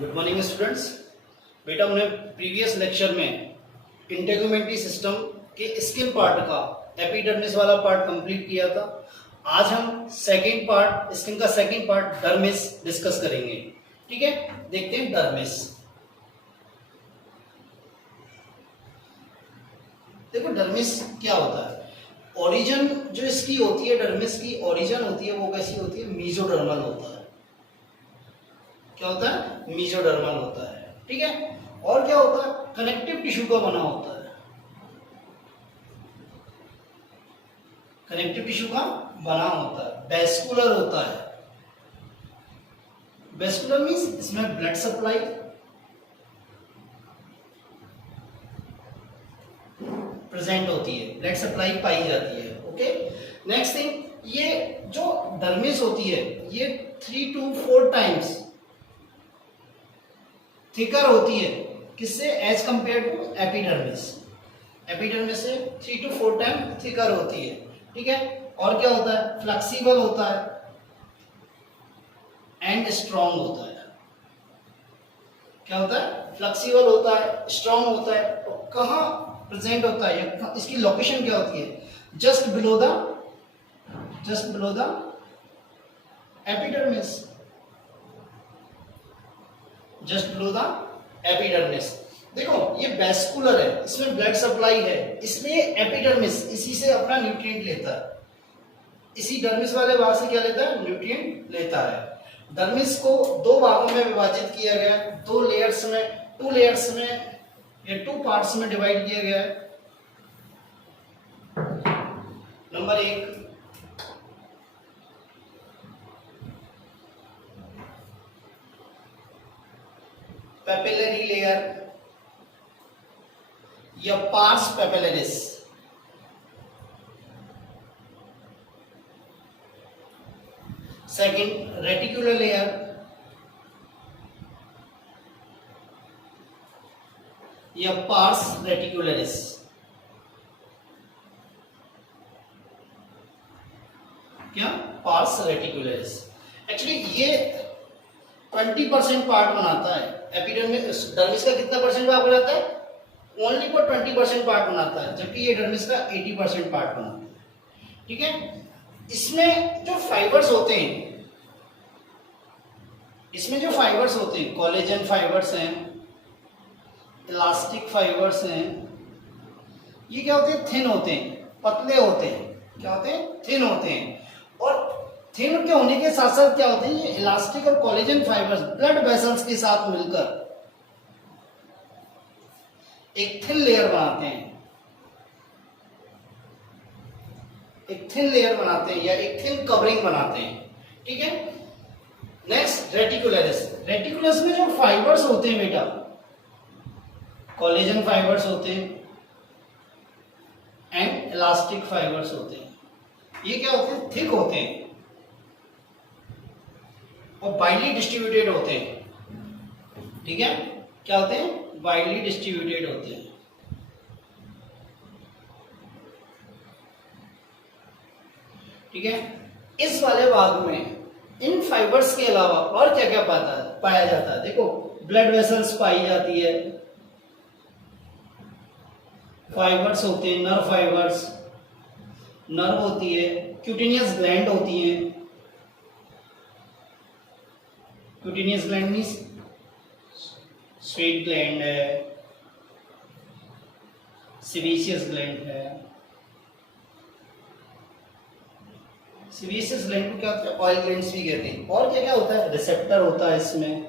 Good morning students. बेटा हमने previous lecture में इंटेगुमेंटरी सिस्टम के स्किन पार्ट का एपिडर्मिस वाला पार्ट कंप्लीट किया था। आज हम सेकंड पार्ट, स्किन का सेकंड पार्ट डर्मिस डिस्कस करेंगे। ठीक है, देखते हैं डर्मिस। देखो डर्मिस क्या होता है। ओरिजिन जो इसकी होती है, डर्मिस की ओरिजिन होती है, वो कैसी होती है? मीजोडर्मल होता है। क्या होता है? मीजोडर्मल होता है। ठीक है, और क्या होता है? कनेक्टिव टिश्यू का बना होता है। कनेक्टिव टिश्यू का बना होता है। वेस्कुलर होता है। वेस्कुलर मींस इसमें ब्लड सप्लाई प्रेजेंट होती है, ब्लड सप्लाई पाई जाती है। ओके, नेक्स्ट थिंग, ये जो डर्मिस होती है ये 3 to 4 टाइम्स थिकर होती है। किससे? As compare to epidermis. Epidermis से 3 to 4 टाइम थिकर होती है। ठीक है, और क्या होता है? फ्लेक्सिबल होता है एंड स्ट्रॉन्ग होता है। क्या होता है? फ्लेक्सिबल होता है, स्ट्रॉन्ग होता है। और कहाँ प्रेजेंट होता है? इसकी लोकेशन क्या होती है? Just below the epidermis. Just below the epidermis. देखो ये वेस्कुलर है, इसमें ब्लड सप्लाई है, इसलिए एपिडर्मिस इसी से अपना न्यूट्रिएंट लेता है। इसी डर्मिस वाले भाग से क्या लेता है? न्यूट्रिएंट लेता है। डर्मिस को दो भागों में विभाजित किया गया है, टू लेयर्स में या 2 पार्ट्स में डिवाइड किया गया है। नंबर 1, पेपिलरी लेयर या pars papillaris. Second, reticular layer या पार्स रेटिकुलरिस। क्या? Pars reticularis. एक्चुअली ये 20% पार्ट बनाता है। एपिडर्मिस डर्मिस का कितना परसेंट भाग बनाता है? ओनली फॉर 20% पार्ट बनाता है, जबकि ये डर्मिस का 80% पार्ट बनाता है। ठीक है, इसमें जो फाइबर्स होते हैं, कोलेजन फाइबर्स हैं, इलास्टिक फाइबर्स हैं, ये क्या होते हैं? थिन होते हैं, पतले होते हैं। क्या होते हैं? थिन होते हैं। और थिन के होने के साथ साथ क्या होते हैं? ये इलास्टिक और कोलेजन फाइबर्स ब्लड वेसल्स के साथ मिलकर एक थिन लेयर बनाते हैं, या एक थिन कवरिंग बनाते हैं। ठीक है, नेक्स्ट रेटिकुलरिस में जो फाइबर्स होते हैं बेटा, कोलेजन फाइबर्स होते हैं एंड इलास्टिक फाइबर्स होते हैं। ये क्या होते हैं? थिक होते हैं और वाइडली डिस्ट्रीब्यूटेड होते हैं। ठीक है, क्या होते हैं? वाइडली डिस्ट्रीब्यूटेड होते हैं। ठीक है, इस वाले भाग में इन फाइबर्स के अलावा और क्या क्या पाया जाता है? देखो ब्लड वेसल्स पाई जाती है, फाइबर्स होते हैं, नर्व होती है, क्यूटेनियस ग्लैंड होती है। Cutaneous gland means sweat gland है, सीबेशियस ग्लैंड है। सीबेशियस ग्लैंड को क्या होता है? ऑयल ग्लैंड्स भी कहते हैं। और क्या क्या होता है? रिसेप्टर होता है इसमें,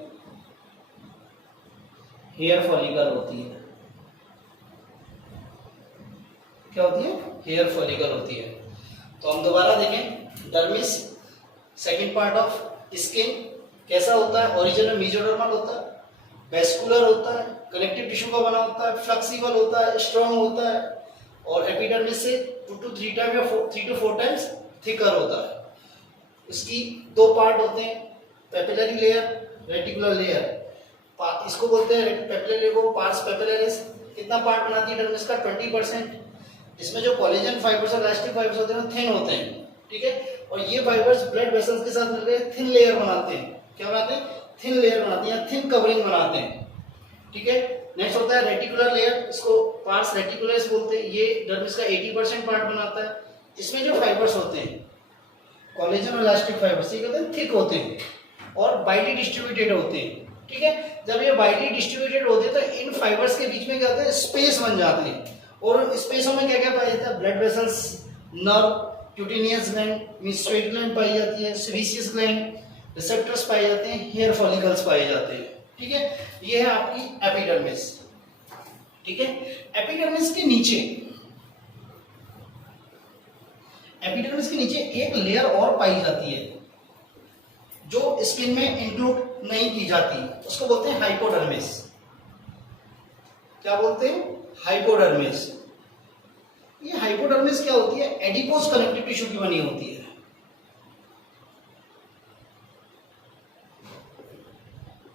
हेयर फॉलिकल होती है। क्या होती है? हेयर फॉलिकल होती है। तो हम दोबारा देखें, dermis second part of skin कैसा होता है? ओरिजिनल मीजोडर्मल होता है, वेस्कुलर होता है, कनेक्टिव टिश्यू का बना होता है, फ्लेक्सिबल होता है, स्ट्रॉन्ग होता है, और एपिडर्मिस से 2 to 3 टाइम या 3 to 4 टाइम्स थिकर होता है। इसकी 2 पार्ट होते हैं, पेपिलरी लेयर, रेटिकुलर लेयर। इसको बोलते हैं पेपिलरी लेयर को पार्स पेपिलरिस। कितना पार्ट बनाती है डर्मिस का? 20%। इसमें जो कोलेजन फाइबर्स और इलास्टिक फाइबर्स होते हैं वो थिन होते हैं। ठीक है, और ये फाइबर्स ब्लड वेसल्स के साथ मिलकर थिन लेयर बनाते हैं। क्या बनाते हैं? थिन लेयर बनाते हैं, थिन कवरिंग बनाते हैं, ठीक है। नेक्स्ट होता है रेटिकुलर लेयर, इसको पार्स रेटिकुलर्स बोलते हैं। ये डर्मिस का 80% पार्ट बनाता है। इसमें जो फाइबर्स होते हैं कोलेजन और इलास्टिक फाइबर्स, ये कहते हैं थिक होते हैं और वाइडली डिस्ट्रीब्यूटेड होते हैं, ठीक है। जब ये वाइडली डिस्ट्रीब्यूटेड होते हैं तो इन फाइबर्स के बीच में क्या होता है, स्पेस बन जाते हैं। और स्पेसों में क्या क्या पाया जाता है, blood vessels, nerve, cutaneous gland, sweat gland पाई जाती है, सेबेसियस ग्लैंड, रिसेप्टर्स पाए जाते हैं, हेयर फॉलिकल्स पाए जाते हैं, ठीक है। ये है आपकी एपिडर्मिस, ठीक है। एपिडर्मिस के नीचे, एपिडर्मिस के नीचे एक लेयर और पाई जाती है जो स्किन में इंक्लूड नहीं की जाती, उसको बोलते हैं हाइपोडर्मिस। क्या बोलते हैं, हाइपोडर्मिस। ये हाइपोडर्मिस क्या होती है, एडिपोज कनेक्टिव टिश्यू की बनी होती है।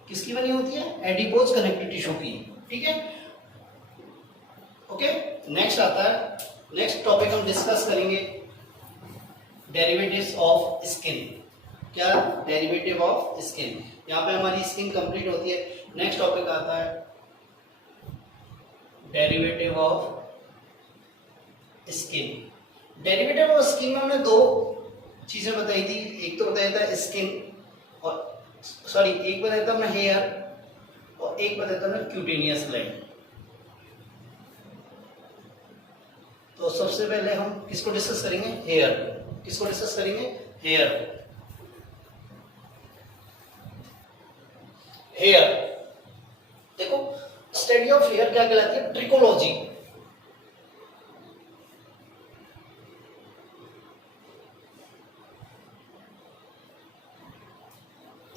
किसकी बनी होती है, एडिपोज कनेक्टिव टिश्यू की, ठीक है। ओके, नेक्स्ट आता है, नेक्स्ट टॉपिक हम डिस्कस करेंगे डेरिवेटिव्स ऑफ स्किन। क्या, डेरिवेटिव ऑफ स्किन। यहाँ पे हमारी स्किन कंप्लीट होती है। नेक्स्ट टॉपिक आता है derivative of skin. Derivative of skin में हमने दो चीजें बताई थी, एक तो बताया था स्किन और सॉरी एक बताया था हमने हेयर और एक बताया था हमने क्यूटेनियस ग्लैंड। तो सबसे पहले हम किसको डिस्कस करेंगे, हेयर। किसको डिस्कस करेंगे, हेयर। हेयर देखो, स्टडी ऑफ हेयर क्या कहलाती है, ट्रिकोलॉजी।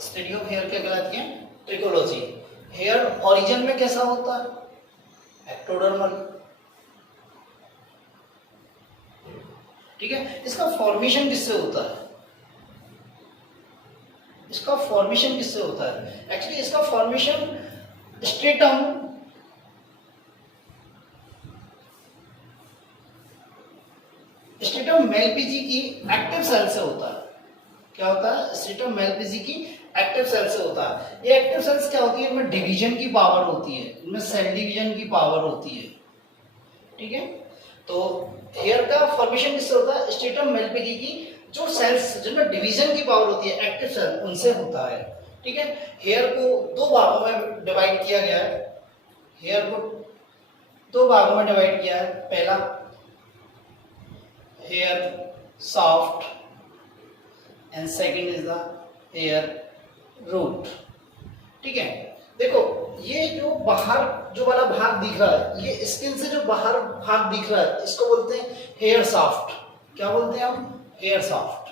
स्टडी ऑफ हेयर क्या कहलाती है, ट्रिकोलॉजी। हेयर ओरिजिन में कैसा होता है, एक्टोडर्मल, ठीक है। इसका फॉर्मेशन किससे होता है, इसका फॉर्मेशन किससे होता है, एक्चुअली इसका फॉर्मेशन स्ट्रेटम मेलपिजी की एक्टिव सेल से होता है। क्या होता है, स्ट्रेटम मेलपिजी की एक्टिव सेल से होता है। ये एक्टिव सेल्स क्या होती है, इनमें डिवीजन की पावर होती है, इनमें सेल डिवीजन की पावर होती है, ठीक है। तो हेयर का फॉर्मेशन किससे होता है, स्ट्रेटम मेलपिजी की जो सेल्स जिनमें डिवीजन की पावर होती है, एक्टिव सेल, उनसे होता है, ठीक है। हेयर को दो भागों में डिवाइड किया गया है। हेयर को दो भागों में डिवाइड किया है। पहला hair shaft and second is the hair root, ठीक है। देखो, ये जो बाहर जो वाला भाग दिख रहा है, ये स्किन से जो बाहर भाग दिख रहा है, इसको बोलते हैं हेयर सॉफ्ट। क्या बोलते हैं हम, हेयर सॉफ्ट,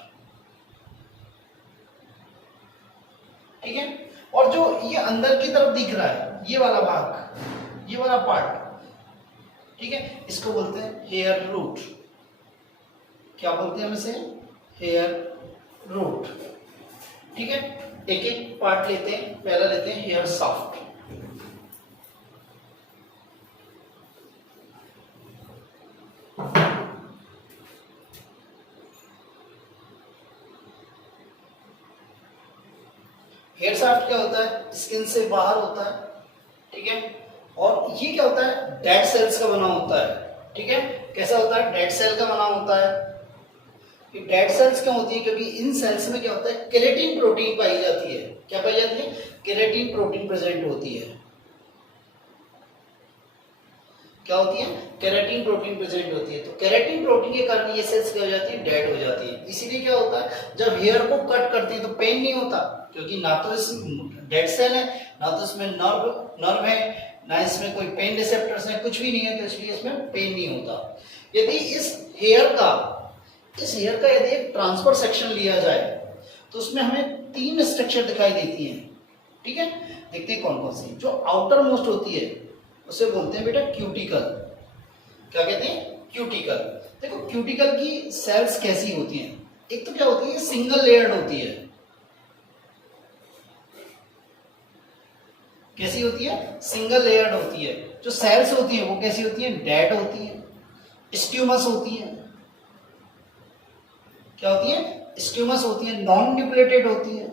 ठीक है। और जो ये अंदर की तरफ दिख रहा है, ये वाला भाग, ये वाला पार्ट, ठीक है, इसको बोलते हैं हेयर रूट। क्या बोलते हैं हम इसे, हेयर रूट, ठीक है। एक एक पार्ट लेते हैं। पहला लेते हैं हेयर सॉफ्ट। हेयर सॉफ्ट क्या होता है, स्किन से बाहर होता है, ठीक है। और ये क्या होता है, डेड सेल्स का बना होता है, ठीक है। कैसा होता है, डेड सेल का बना होता है। डेड सेल्स क्यों होती है, क्योंकि इन सेल्स में क्या होता है, केराटिन प्रोटीन पाई जाती है। क्या पाई जाती है, केराटिन प्रोटीन प्रेजेंट होती है। क्या होती है, केराटिन प्रोटीन प्रेजेंट होती है। तो केराटिन प्रोटीन के कारण ये सेल्स क्या हो जाती है, डेड हो जाती है। इसीलिए क्या होता है, जब हेयर को कट करते हैं तो पेन नहीं होता, क्योंकि ना तो इसमें डेड सेल है, ना तो इसमें नर्व है, ना इसमें कोई पेन रिसेप्टर्स है, कुछ भी नहीं है, तो इसलिए इसमें पेन नहीं होता। यदि इस हेयर का यदि एक ट्रांसफर सेक्शन लिया जाए तो उसमें हमें तीन स्ट्रक्चर दिखाई देती हैं, ठीक है। देखते हैं कौन कौन सी। जो आउटर मोस्ट होती है उसे बोलते हैं बेटा क्यूटिकल। क्या कहते हैं, क्यूटिकल। देखो, क्यूटिकल की सेल्स कैसी होती हैं, एक तो क्या होती है, सिंगल लेयर्ड होती है। कैसी होती है, सिंगल लेयर्ड होती है। जो सेल्स होती है वो कैसी होती है, डेड होती है, स्ट्यूमस होती है। क्या होती है, स्क्यूमस होती है, नॉन न्यूक्लिएटेड होती है,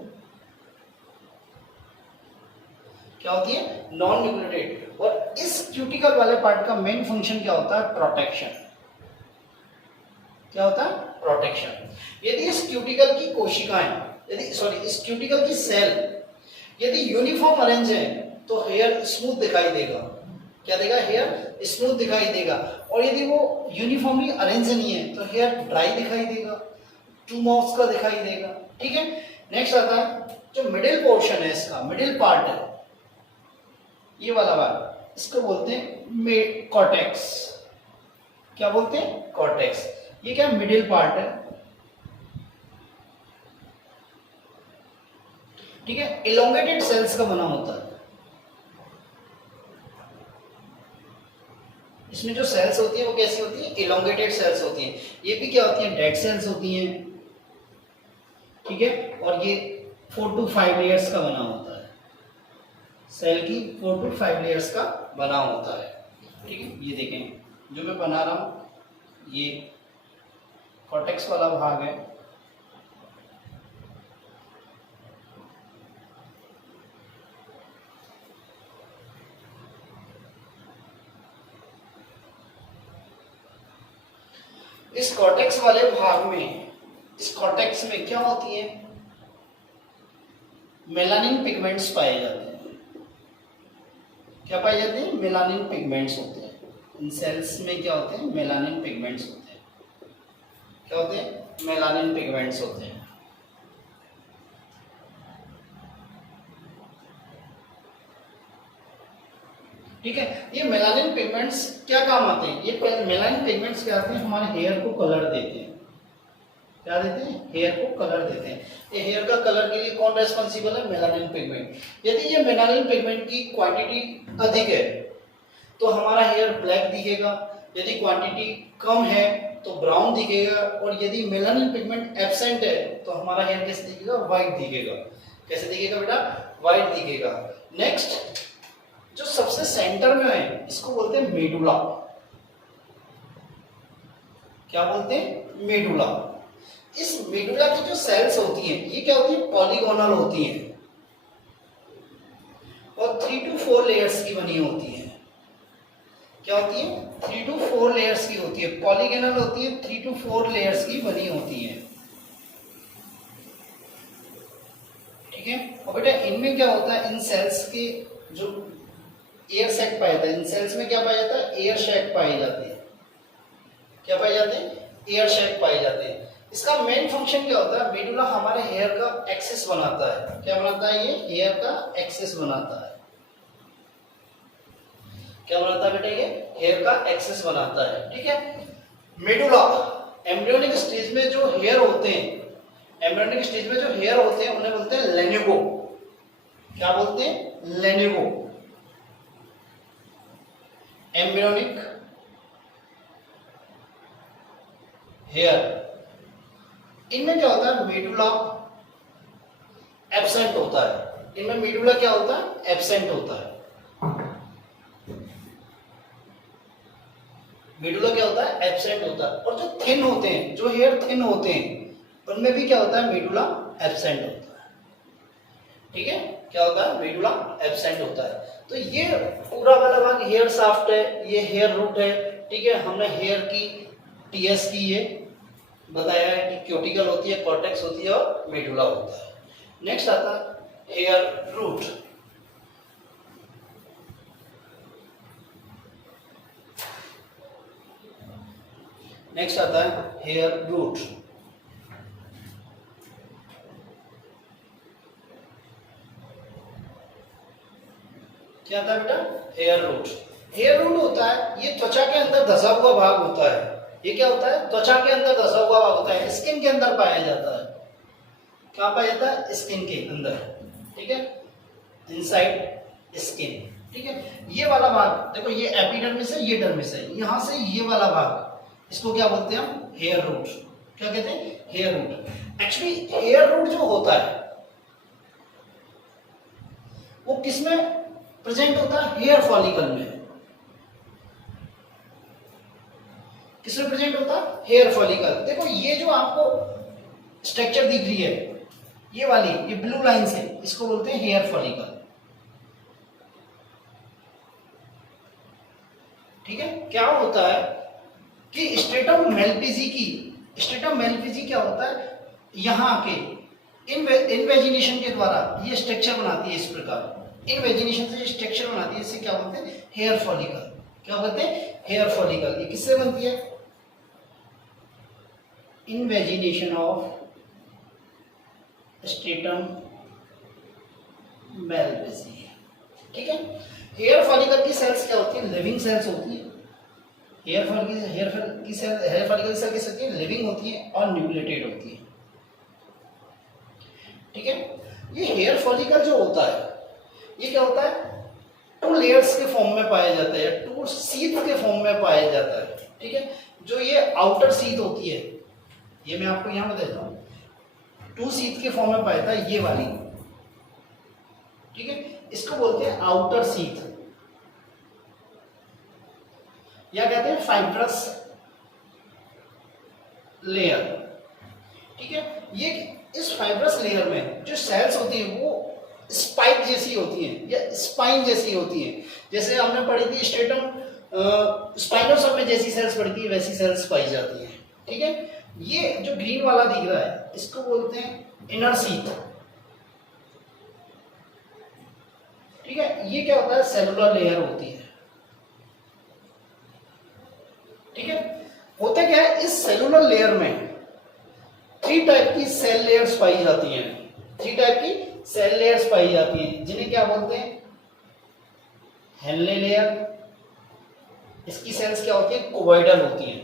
क्या होती है, नॉन न्यूक्लियोटाइड। और इस क्यूटिकल वाले पार्ट का मेन फंक्शन क्या होता है, प्रोटेक्शन। क्या होता है, प्रोटेक्शन। यदि इस क्यूटिकल की कोशिकाएं, इस क्यूटिकल की सेल यदि यूनिफॉर्म अरेंज है तो हेयर स्मूथ दिखाई देगा। क्या देगा, हेयर स्मूथ दिखाई देगा। और यदि वो यूनिफॉर्मली अरेंज नहीं है तो हेयर ड्राई दिखाई देगा, टू मॉफ्स का दिखाई देगा। ठीक है, नेक्स्ट आता है जो मिडिल पोर्शन है, इसका मिडिल पार्ट है, ये वाला भाग, इसको बोलते हैं कॉर्टेक्स। क्या बोलते हैं, कॉर्टेक्स। ये क्या मिडिल पार्ट है। ठीक है, इलोंगेटेड सेल्स का बना होता है। इसमें जो सेल्स होती है वो कैसी होती है, इलोंगेटेड सेल्स होती है। ये भी क्या होती है, डेड सेल्स होती हैं। ठीक है, और ये 4 to 5 लेयर्स का बना होता है, सेल की 4 to 5 लेयर्स का बना होता है। ठीक है, ये देखें जो मैं बना रहा हूं, ये कॉर्टेक्स वाला भाग है। इस कॉर्टेक्स वाले भाग में, इस कॉर्टेक्स में क्या होती है, मेलानिन पिगमेंट्स पाए जाते हैं। क्या पाए जाते हैं, मेलानिन पिगमेंट्स होते हैं। इन सेल्स में क्या होते हैं, मेलानिन पिगमेंट्स होते हैं। क्या होते हैं, मेलानिन पिगमेंट्स होते हैं। ठीक है, ये मेलानिन पिगमेंट्स क्या काम आते हैं, ये मेलानिन पिगमेंट्स क्या आते हैं, हमारे हेयर को कलर देते हैं। क्या देते हैं, हेयर को कलर देते हैं। ये हेयर का कलर के लिए कौन रेस्पॉन्सिबल है, मेलानिन पिगमेंट। यदि ये मेलानिन पिगमेंट की क्वांटिटी अधिक है तो हमारा हेयर ब्लैक दिखेगा, यदि क्वांटिटी कम है तो ब्राउन दिखेगा, और यदि मेलानिन पिगमेंट एब्सेंट है तो हमारा हेयर कैसे दिखेगा, व्हाइट दिखेगा। कैसे दिखेगा बेटा, व्हाइट दिखेगा। नेक्स्ट जो सबसे सेंटर में है इसको बोलते हैं मेडुला। क्या बोलते हैं, मेडुला। इस मेडुला की जो सेल्स होती हैं ये क्या होती है, पॉलीगोनल होती हैं और 3 to 4 लेयर्स की बनी होती है। क्या होती है, 3 to 4 लेयर्स की होती है, पॉलीगोनल होती है, 3 to 4 लेयर्स की बनी होती है। ठीक है, और बेटा इनमें क्या होता है, इन सेल्स के जो एयर सैक पाया जाता है, इन सेल्स में क्या पाया जाता है, एयर सैक पाए जाते हैं। क्या पाए जाते हैं, एयर सैक पाए जाते हैं। इसका मेन फंक्शन क्या होता है, मेडुला हमारे हेयर का एक्सेस बनाता है। क्या बनाता है, ये हेयर का एक्सेस बनाता है। क्या बनाता है बेटा, ये हेयर का एक्सेस बनाता है। ठीक है, मेडुला एम्ब्रियोनिक स्टेज में जो हेयर होते हैं, एम्ब्रियोनिक स्टेज में जो हेयर होते हैं उन्हें बोलते हैं लेन्यूगो। क्या बोलते हैं, लेन्यूगो। एम्ब्रियोनिक हेयर, इनमें क्या होता है, मेडुला एब्सेंट होता है। इनमें मेडुला क्या होता है, एब्सेंट होता है। मेडुला क्या होता है, एब्सेंट होता है। और जो थिन होते हैं, जो हेयर थिन होते हैं उनमें भी क्या होता है, मेडुला एब्सेंट होता है। ठीक है, क्या होता है, मेडुला एब्सेंट होता है। तो ये पूरा वाला भाग हेयर शाफ्ट है, ये हेयर रूट है। ठीक है, हमने हेयर की टीएस की ये बताया है कि क्यूटिकल होती है, कॉर्टेक्स होती है और मेडुला होता है। नेक्स्ट आता है हेयर रूट। नेक्स्ट आता है हेयर रूट। क्या आता है बेटा, हेयर रूट। हेयर रूट होता है, ये त्वचा के अंदर धसा हुआ भाग होता है। ये क्या होता है, त्वचा के अंदर धसा हुआ भाग होता है, स्किन के अंदर पाया जाता है। कहाँ पाया जाता है, स्किन के अंदर। ठीक है, इनसाइड स्किन। ठीक है, ये वाला भाग देखो, ये एपिडर्मिस है, ये डर्मिस है, यहां से ये वाला भाग, इसको क्या बोलते हैं हम, हेयर रूट। क्या कहते हैं, hair root. Actually hair root जो होता है वो किसमें प्रेजेंट होता है, हेयर फॉलिकल में। किसमें प्रेजेंट होता है, हेयर फॉलिकल। देखो ये जो आपको स्ट्रक्चर दिख रही है, ये वाली, ये ब्लू लाइन से, इसको बोलते हैं हेयर फॉलिकल। क्या होता है कि स्ट्रेटम मेलफिजी क्या होता है, यहाँ के इनवेजिनेशन के द्वारा ये स्ट्रक्चर बनाती है। इस प्रकार इनवेजिनेशन से स्ट्रक्चर बनाती है, इसे क्या बोलते हैं, हेयर फॉलिकल। क्या बोलते हैं, हेयर फॉलिकल। ये किससे बनती है, इनवेजिनेशन ऑफ स्ट्रेटम मेलफिजी। ठीक है। हेयर फॉलिकल की सेल्स क्या होती है, लिविंग सेल्स होती है। हेयर फॉलिकल की सेल कैसी होती है, लिविंग होती है और न्यूक्लिएटेड होती है। ठीक है। ये हेयर फॉलिकल जो होता है, ये क्या होता है, 2 लेयर्स के फॉर्म में पाया जाता है, 2 शीथ के फॉर्म में पाया जाता है। ठीक है। जो ये आउटर शीथ होती है, ये मैं आपको यहां बता देता हूं, 2 शीथ के फॉर्म में पाया जाता है, ये वाली। ठीक है। इसको बोलते हैं आउटर शीथ, या कहते हैं फाइब्रस लेयर। ठीक है। ये इस फाइब्रस लेयर में जो सेल्स होती है वो स्पाइक जैसी होती है या स्पाइन जैसी होती है। जैसे हमने पढ़ी थी स्ट्रेटम स्पाइनोसॉम में जैसी सेल्स पढ़ी थी, वैसी सेल्स पाई जाती है। ठीक है। ये जो ग्रीन वाला दिख रहा है, इसको बोलते हैं इनर शीथ। ठीक है। ये क्या होता है, सेलुलर लेयर होती है। ठीक है। होता क्या है, इस सेलुलर लेयर में 3 टाइप की सेल लेयर्स पाई जाती हैं। 3 टाइप की सेल लेयर्स पाई जाती हैं, जिन्हें क्या बोलते हैं, हेनले लेयर। इसकी सेल्स क्या होती है, कोवॉइडल होती हैं।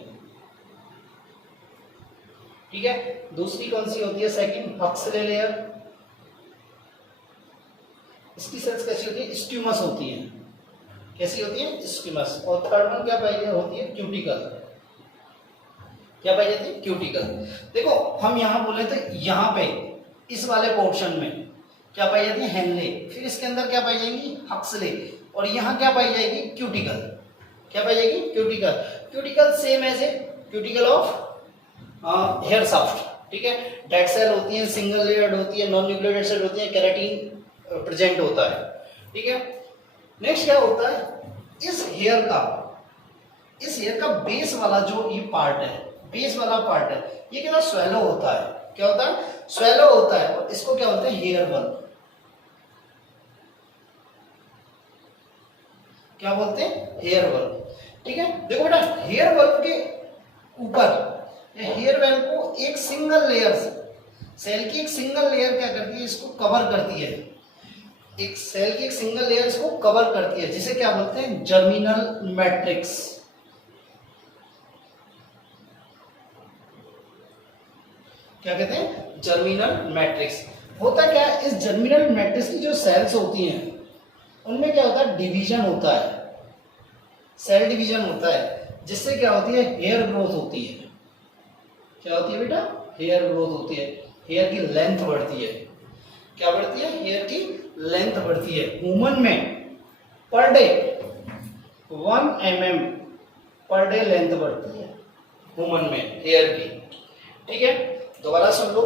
ठीक है। दूसरी कौन सी होती है, सेकंड हक्सले लेयर। इसकी सेल्स कैसी होती है, स्क्यूमस होती है। कैसी होती है, स्क्यूमस। और थर्ड वन क्या पाई होती है, क्यूटिकल। क्या पाई जाती है, क्यूटिकल। देखो हम यहां बोले तो यहां पे इस वाले पोर्शन में क्या पाई जाती है, हेनले। फिर इसके अंदर क्या पाई जाएंगी, हक्सले। और यहां क्या पाई जाएगी, क्यूटिकल। क्या पाई जाएगी, cuticle. Cuticle same as a cuticle of hair shaft. ठीक है। डेड सेल होती है, सिंगल लेयर्ड होती है, नॉन न्यूक्लिएटेड सेल होती है, केराटिन प्रेजेंट होता है। ठीक है। नेक्स्ट क्या होता है, इस हेयर का बेस वाला जो ये पार्ट है, बेस वाला पार्ट है, ये कितना स्वेलो होता है। क्या होता है, स्वेलो होता है। और इसको क्या बोलते हैं, हेयर बल्ब। क्या बोलते हैं, हेयर बल्ब। ठीक है। देखो बेटा, हेयर बल्ब के ऊपर हेयर बल्ब को एक सिंगल लेयर, सेल की एक सिंगल लेयर क्या करती है, इसको कवर करती है। एक सेल की एक सिंगल लेयर इसको कवर करती है, जिसे क्या बोलते हैं, जर्मिनल मैट्रिक्स। क्या कहते हैं, जर्मिनल मैट्रिक्स। होता क्या है, इस जर्मिनल मैट्रिक्स की जो सेल्स होती हैं उनमें क्या होता है, डिवीजन होता है, सेल डिवीजन होता है, जिससे क्या होती है, हेयर ग्रोथ होती है। क्या होती है बेटा, हेयर ग्रोथ होती है, हेयर की लेंथ बढ़ती है। क्या बढ़ती है, हेयर की लेंथ बढ़ती है। वुमन में per day 1 mm per day length बढ़ती है वुमन में हेयर की। ठीक है। दोबारा सुन लो,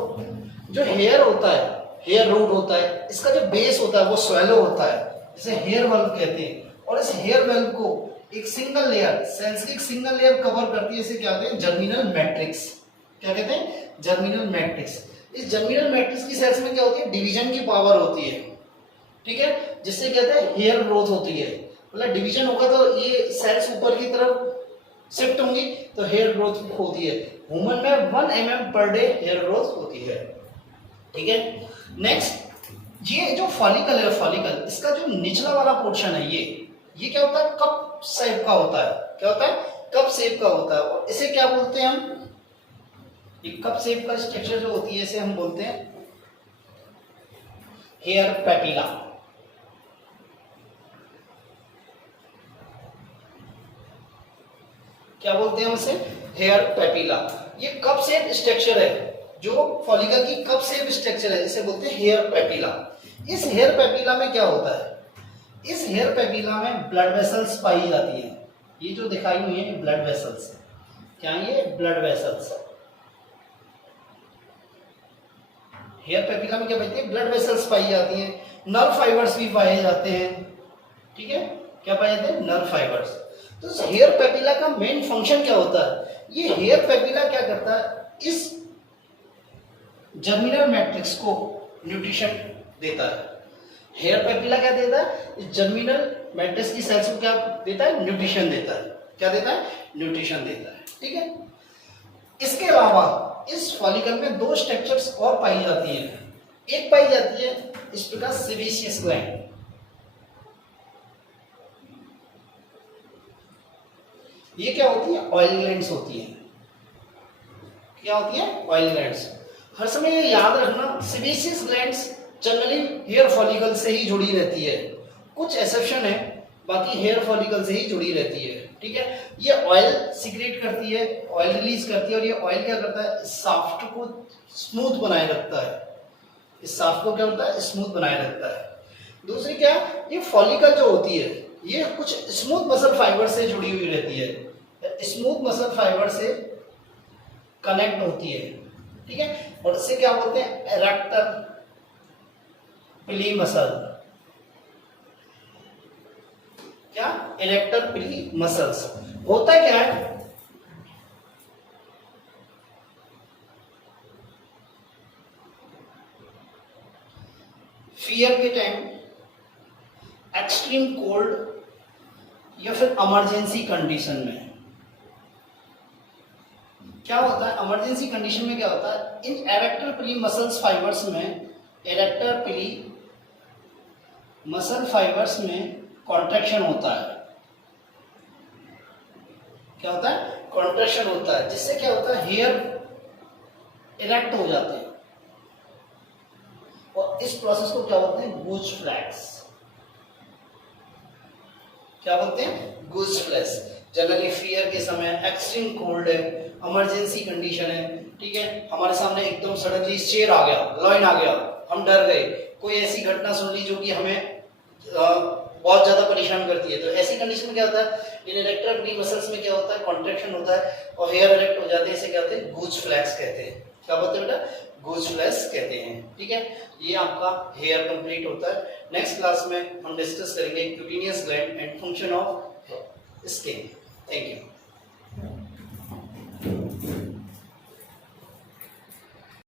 जो हेयर होता है, हेयर रूट होता है, इसका जो बेस होता है वो स्वेलो होता है, जिसे हेयर बल्ब कहते हैं। और इस हेयर बल्ब को एक सिंगल लेयर, सेल्स की एक सिंगल लेयर कवर करती है, इसे क्या कहते हैं, जर्मिनल मैट्रिक्स। क्या कहते हैं, जर्मिनल मैट्रिक्स। इस जर्मिनल मैट्रिक्स की सेल्स में क्या होती है, डिवीजन की पावर होती है। ठीक है। जिससे कहते हैं हेयर ग्रोथ होती है। मतलब डिवीजन होगा तो ये सेल्स ऊपर की तरफ शिफ्ट होंगी तो हेयर ग्रोथ होती है। वुमन में 1 mm per day hair growth होती है। ठीक है। नेक्स्ट, ये जो फॉलिकल है, फॉलिकल, इसका जो निचला वाला पोर्शन है, ये क्या होता है, कप शेप का होता है। क्या होता है, कप शेप का होता है। और इसे क्या बोलते हैं हम, ये कप शेप का स्ट्रक्चर जो होती है, इसे हम बोलते हैं हेयर पेपिला। क्या बोलते हैं उसे, हेयर पेपिला। ये कप शेप स्ट्रक्चर है, जो फॉलिकल की कप शेप स्ट्रक्चर है, इसे बोलते हैं हेयर पेपिला। इस हेयर पेपिला में क्या होता है, इस हेयर पेपिला में ब्लड वेसल्स पाई जाती हैं। ये जो दिखाई हुई है ब्लड वेसल्स, क्या ये ब्लड वेसल्स। हेयर पेपिला में क्या पाई जाती है, ब्लड वेसल्स पाई जाती हैं। नर्व फाइबर्स भी पाए जाते हैं। ठीक है। क्या पाए जाते हैं? Nerve fibres. तो हेयर पेपिला का मेन फंक्शन क्या होता है? ये हेयर पेपिला क्या करता है? इस जर्मिनल मैट्रिक्स को न्यूट्रिशन देता है। हेयर पेपिला क्या देता है? इस जर्मिनल मैट्रिक्स की सेल्स को क्या देता है? न्यूट्रिशन देता है। क्या देता है? न्यूट्रिशन देता है। ठीक है। इसके अलावा इस फॉलिकल में दो स्ट्रक्चर्स और पाई जाती हैं। एक पाई जाती है इस प्रकार सेबेशियस ग्लैंड। ये क्या होती है? ऑयल ग्लैंड्स होती हैं। क्या होती है? Oil glands. हर समय ये याद रखना, sebaceous glands generally hair follicle से ही जुड़ी रहती है। कुछ एक्सेप्शन है, बाकी हेयर फॉलिकल से ही जुड़ी रहती है। ठीक है। ये ऑयल सीक्रेट करती है, ऑयल रिलीज करती है, और ये ऑयल क्या करता है? इस शाफ्ट को स्मूथ बनाए रखता है। इस शाफ्ट को क्या होता है? स्मूथ बनाए रखता है। दूसरी क्या? ये फॉलिकल जो होती है ये कुछ स्मूथ मसल फाइबर से जुड़ी हुई रहती है, स्मूथ मसल फाइबर से कनेक्ट होती है। ठीक है। और इससे क्या बोलते हैं? एरेक्टर पिली मसल। क्या? इरेक्टर पिली मसल्स। होता क्या है? फियर के टाइम, एक्सट्रीम कोल्ड, या फिर इमरजेंसी कंडीशन में क्या होता है? इमरजेंसी कंडीशन में क्या होता है? इन एरेक्टर पिली मसल्स फाइबर्स में, एरेक्टर पिली मसल फाइबर्स में कॉन्ट्रैक्शन होता है। क्या होता है? कॉन्ट्रैक्शन होता है, जिससे क्या होता है? हेयर इरेक्ट हो जाते हैं, और इस प्रोसेस को क्या बोलते हैं? गूज फ्लैक्स। क्या बोलते हैं? गूज फ्लैक्स। जनरली फियर के समय, एक्सट्रीम कोल्ड है, इमरजेंसी कंडीशन है। ठीक है। हमारे सामने एकदम सडनली शेर आ गया, लॉयन आ गया, हम डर गए, कोई ऐसी घटना सुन ली जो कि हमें बहुत ज्यादा परेशान करती है। तो ऐसी कंडीशन में क्या होता है? इन इरेक्टर पिली मसल्स में क्या होता है? कॉन्ट्रैक्शन होता है और हेयर इरेक्ट हो जाते हैं। इसे क्या कहते हैं? गूज फ्लैक्स कहते हैं। क्या बोलते हैं बेटा? गूज फ्लैक्स कहते हैं। ठीक है। ये आपका हेयर कंप्लीट होता है। नेक्स्ट क्लास में हम डिस्कस करेंगे cutaneous gland and function of skin. Thank you.